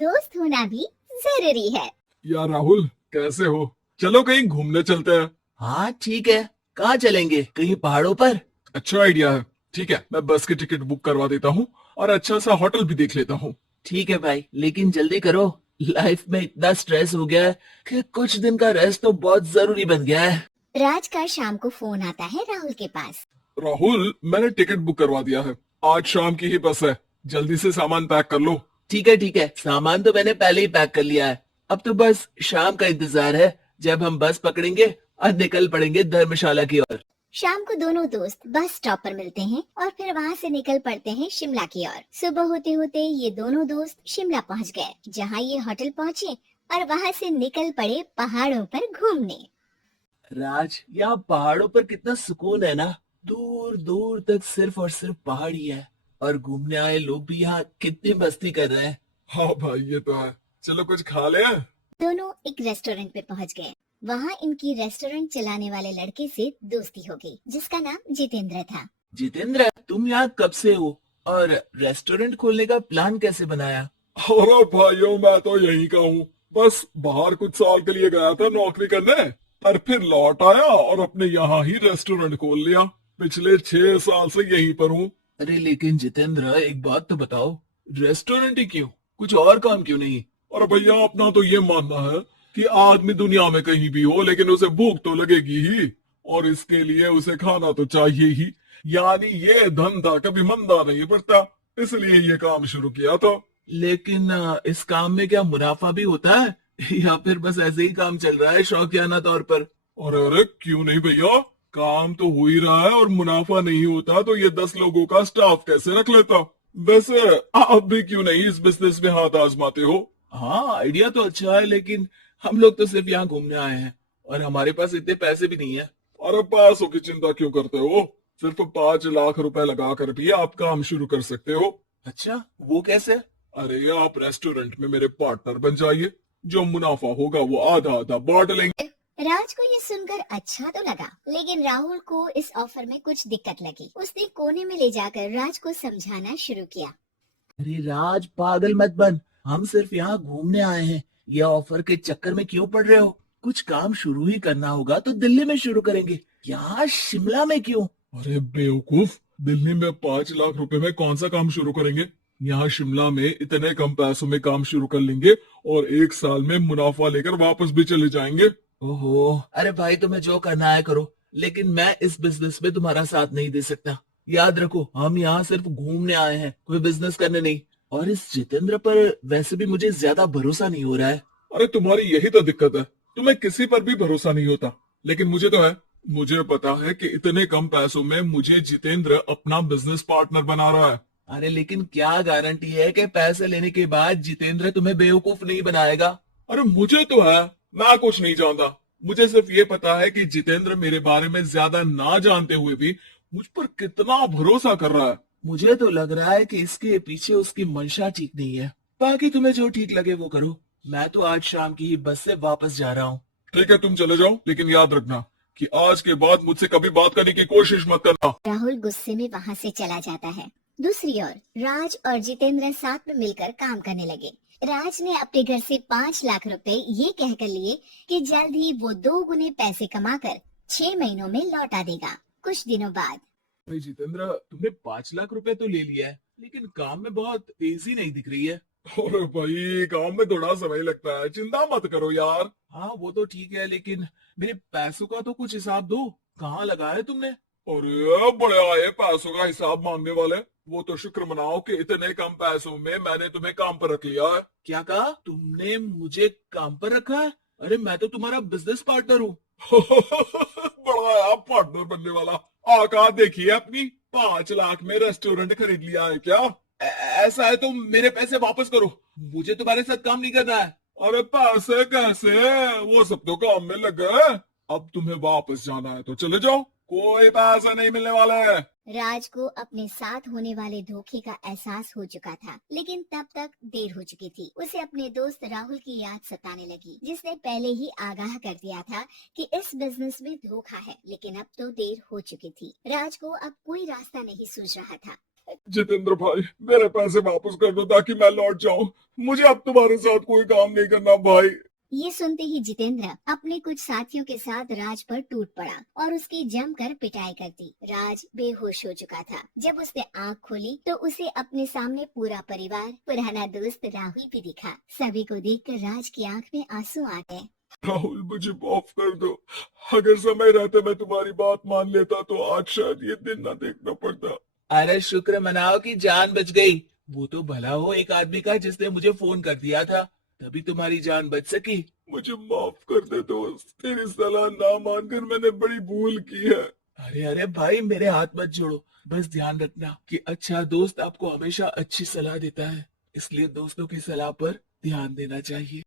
दोस्त होना भी जरूरी है। यार राहुल, कैसे हो? चलो कहीं घूमने चलते हैं। हाँ ठीक है। कहाँ चलेंगे? कहीं पहाड़ों पर? अच्छा आइडिया है। ठीक है, मैं बस की टिकट बुक करवा देता हूँ और अच्छा सा होटल भी देख लेता हूँ। ठीक है भाई, लेकिन जल्दी करो। लाइफ में इतना स्ट्रेस हो गया है कि कुछ दिन का रेस्ट तो बहुत जरूरी बन गया है। राज का शाम को फोन आता है राहुल के पास। राहुल, मैंने टिकट बुक करवा दिया है। आज शाम की ही बस है। जल्दी से सामान पैक कर लो। ठीक है ठीक है, सामान तो मैंने पहले ही पैक कर लिया है। अब तो बस शाम का इंतजार है, जब हम बस पकड़ेंगे और निकल पड़ेंगे धर्मशाला की ओर। शाम को दोनों दोस्त बस स्टॉप पर मिलते हैं और फिर वहाँ से निकल पड़ते हैं शिमला की ओर। सुबह होते होते ये दोनों दोस्त शिमला पहुँच गए, जहाँ ये होटल पहुँचे और वहाँ से निकल पड़े पहाड़ों पर घूमने। राज, यहाँ पहाड़ों पर कितना सुकून है ना। दूर दूर तक सिर्फ और सिर्फ पहाड़ ही है, और घूमने आए लोग भी यहाँ कितनी मस्ती कर रहे हैं। हाँ भाई, ये तो है। चलो कुछ खा ले। दोनों एक रेस्टोरेंट पे पहुँच गए। वहाँ इनकी रेस्टोरेंट चलाने वाले लड़के से दोस्ती हो गई, जिसका नाम जितेंद्र था। जितेंद्र, तुम यहाँ कब से हो और रेस्टोरेंट खोलने का प्लान कैसे बनाया? अरे भाइयों, मैं तो यहीं का हूँ। बस बाहर कुछ साल के लिए गया था नौकरी करने, पर फिर लौट आया और अपने यहाँ ही रेस्टोरेंट खोल लिया। पिछले 6 साल से यहीं पर हूँ। अरे लेकिन जितेंद्र, एक बात तो बताओ, रेस्टोरेंट ही क्यों? कुछ और काम क्यों नहीं? और भैया, अपना तो ये मानना है कि आदमी दुनिया में कहीं भी हो, लेकिन उसे भूख तो लगेगी ही, और इसके लिए उसे खाना तो चाहिए ही। यानी ये धंधा कभी मंदा नहीं पड़ता, इसलिए ये काम शुरू किया था। लेकिन इस काम में क्या मुनाफा भी होता है या फिर बस ऐसे ही काम चल रहा है शौकियाना तौर पर? और अरे क्यों नहीं भैया, काम तो हो ही रहा है और मुनाफा नहीं होता तो ये 10 लोगों का स्टाफ कैसे रख लेता। वैसे आप भी क्यों नहीं इस बिजनेस में हाथ आजमाते हो? हाँ, आइडिया तो अच्छा है, लेकिन हम लोग तो सिर्फ यहाँ घूमने आए हैं और हमारे पास इतने पैसे भी नहीं है। अरे पैसों की चिंता क्यों करते हो? सिर्फ 5 लाख रुपए लगा कर भी आप काम शुरू कर सकते हो। अच्छा, वो कैसे? अरे आप रेस्टोरेंट में मेरे पार्टनर बन जाइए। जो मुनाफा होगा वो आधा आधा बांट लेंगे। राज को ये सुनकर अच्छा तो लगा, लेकिन राहुल को इस ऑफर में कुछ दिक्कत लगी। उसने कोने में ले जाकर राज को समझाना शुरू किया। अरे राज, पागल मत बन। हम सिर्फ यहाँ घूमने आए हैं, ये ऑफर के चक्कर में क्यों पड़ रहे हो? कुछ काम शुरू ही करना होगा तो दिल्ली में शुरू करेंगे, यहाँ शिमला में क्यों? अरे बेवकूफ, दिल्ली में 5 लाख रुपए में कौन सा काम शुरू करेंगे? यहाँ शिमला में इतने कम पैसों में काम शुरू कर लेंगे और 1 साल में मुनाफा लेकर वापस भी चले जाएंगे। ओहो, अरे भाई तुम्हें जो करना है करो, लेकिन मैं इस बिजनेस में तुम्हारा साथ नहीं दे सकता। याद रखो, हम यहाँ सिर्फ घूमने आए हैं, कोई बिजनेस करने नहीं। और इस जितेंद्र पर वैसे भी मुझे ज्यादा भरोसा नहीं हो रहा है। अरे तुम्हारी यही तो दिक्कत है, तुम्हें किसी पर भी भरोसा नहीं होता। लेकिन मुझे तो है। मुझे पता है कि इतने कम पैसों में मुझे जितेंद्र अपना बिजनेस पार्टनर बना रहा है। अरे लेकिन क्या गारंटी है कि पैसे लेने के बाद जितेंद्र तुम्हें बेवकूफ नहीं बनाएगा? अरे मुझे तो है, मैं कुछ नहीं जानता। मुझे सिर्फ ये पता है कि जितेंद्र मेरे बारे में ज्यादा ना जानते हुए भी मुझ पर कितना भरोसा कर रहा है। मुझे तो लग रहा है कि इसके पीछे उसकी मंशा ठीक नहीं है। बाकी तुम्हें जो ठीक लगे वो करो। मैं तो आज शाम की ही बस से वापस जा रहा हूँ। ठीक है, तुम चले जाओ, लेकिन याद रखना कि आज के बाद मुझसे कभी बात करने की कोशिश मत करना। राहुल गुस्से में वहाँ से चला जाता है। दूसरी ओर राज और जितेंद्र साथ में मिलकर काम करने लगे। राज ने अपने घर से 5 लाख रुपए ये कहकर लिए कि जल्द ही वो 2 गुने पैसे कमाकर 6 महीनों में लौटा देगा। कुछ दिनों बाद भाई जितेंद्र, तुमने 5 लाख रुपए तो ले लिया है, लेकिन काम में बहुत तेजी नहीं दिख रही है। अरे भाई, काम में थोड़ा समय लगता है, चिंता मत करो यार। हाँ वो तो ठीक है, लेकिन मेरे पैसों का तो कुछ हिसाब दो। कहाँ लगा है तुमने? अरे बड़े आए पैसों का हिसाब मांगने वाले। वो तो शुक्र मनाओ कि इतने कम पैसों में मैंने तुम्हें काम पर रख लिया है। क्या कहा तुमने? मुझे काम पर रखा है? अरे मैं तो तुम्हारा बिजनेस पार्टनर हूँ। बड़ा आया पार्टनर बनने वाला। आका देखिए, अपनी 5 लाख में रेस्टोरेंट खरीद लिया है क्या? ऐसा है तो मेरे पैसे वापस करो, मुझे तुम्हारे साथ काम नहीं करना है। अरे पैसे कैसे? वो सब तो काम में लग गए। अब तुम्हें वापस जाना है तो चले जाओ, कोई पैसा नहीं मिलने वाला है। राज को अपने साथ होने वाले धोखे का एहसास हो चुका था, लेकिन तब तक देर हो चुकी थी। उसे अपने दोस्त राहुल की याद सताने लगी, जिसने पहले ही आगाह कर दिया था कि इस बिजनेस में धोखा है, लेकिन अब तो देर हो चुकी थी। राज को अब कोई रास्ता नहीं सूझ रहा था। जितेंद्र भाई, मेरे पैसे वापस कर दो ताकि मैं लौट जाऊं। मुझे अब तुम्हारे साथ कोई काम नहीं करना भाई। ये सुनते ही जितेंद्र अपने कुछ साथियों के साथ राज पर टूट पड़ा और उसकी जमकर पिटाई कर दी। राज बेहोश हो चुका था। जब उसने आंख खोली तो उसे अपने सामने पूरा परिवार, पुराना दोस्त राहुल भी दिखा। सभी को देखकर राज की आंख में आंसू आ गए। राहुल, मुझे माफ कर दो। अगर समय रहते मैं तुम्हारी बात मान लेता तो आज शायद ये दिन ना देखना पड़ता। अरे शुक्र मनाओ कि जान बच गई। वो तो भला हो एक आदमी का जिसने मुझे फोन कर दिया था, तभी तुम्हारी जान बच सकी। मुझे माफ कर दे दोस्त, तेरी सलाह ना मानकर मैंने बड़ी भूल की है। अरे अरे भाई, मेरे हाथ मत जोड़ो। बस ध्यान रखना कि अच्छा दोस्त आपको हमेशा अच्छी सलाह देता है, इसलिए दोस्तों की सलाह पर ध्यान देना चाहिए।